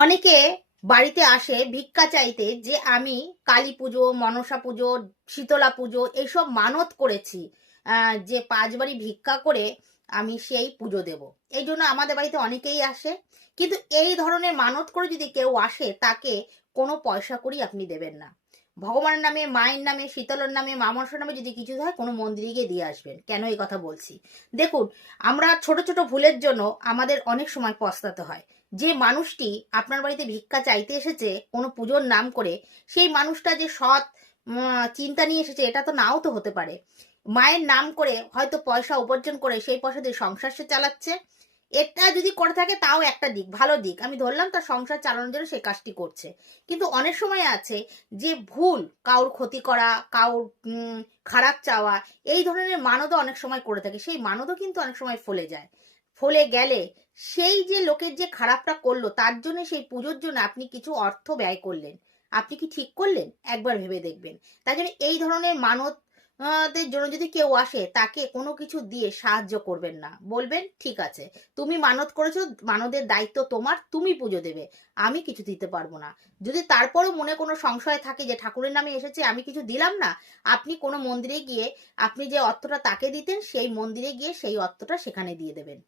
অনেকে বাড়িতে আসে ভিক্ষা চাইতে যে আমি কালী পুজো, মনসা পুজো, শীতলা পুজো এইসব মানত করেছি, যে 5 বাড়ি ভিক্ষা করে আমি সেই পুজো দেব। এই জন্য আমাদের বাড়িতে অনেকেই আসে। কিন্তু এই ধরনের মানত করে যদি কেউ আসে তাকে কোনো পয়সা কড়ি আপনি দেবেন না। ভগবানের নামে, মায়ের নামে, শীতলার নামে, মা মনসার নামে যদি কিছু হয় কোনো মন্দিরে গিয়ে দিয়ে আসবেন। কেন এই কথা বলছি? দেখুন, আমরা ছোট ছোট ভুলের জন্য আমাদের অনেক সময় পস্তাতে হয়। যে মানুষটি আপনার বাড়িতে ভিক্ষা চাইতে এসেছে কোনো পুজোর নাম করে, সেই মানুষটা যে সৎ চিন্তা নিয়ে এসেছে এটা তো নাও তো হতে পারে। মায়ের নাম করে হয়তো পয়সা উপার্জন করে সেই পয়সা দিয়ে সংসার সে চালাচ্ছে। এটা যদি করে থাকে তাও একটা দিক, ভালো দিক, আমি ধরলাম তার সংসার চালানোর জন্য সেই কাজটি করছে। কিন্তু অনেক সময় আছে যে ভুল, কাউর ক্ষতি করা, কাউর খারাপ চাওয়া, এই ধরনের মানতও অনেক সময় করে থাকে। সেই মানতও কিন্তু অনেক সময় ফলে যায়। ফলে গেলে সেই যে লোকের যে খারাপটা করলো তার জন্য, সেই পুজোর জন্য আপনি কিছু অর্থ ব্যয় করলেন, আপনি কি ঠিক করলেন? একবার ভেবে দেখবেন। তাই জন্য এই ধরনের মানত দের জন্য যদি কেউ আসে তাকে কোনো কিছু দিয়ে সাহায্য করবেন না, বলবেন ঠিক আছে, তুমি মানত করেছো, মানতের দায়িত্ব তোমার, তুমি পুজো দেবে, আমি কিছু দিতে পারবো না। যদি তারপরও মনে কোনো সংশয় থাকে যে ঠাকুরের নামে এসেছে আমি কিছু দিলাম না, আপনি কোনো মন্দিরে গিয়ে আপনি যে অর্থটা তাকে দিতেন সেই মন্দিরে গিয়ে সেই অর্থটা সেখানে দিয়ে দেবেন।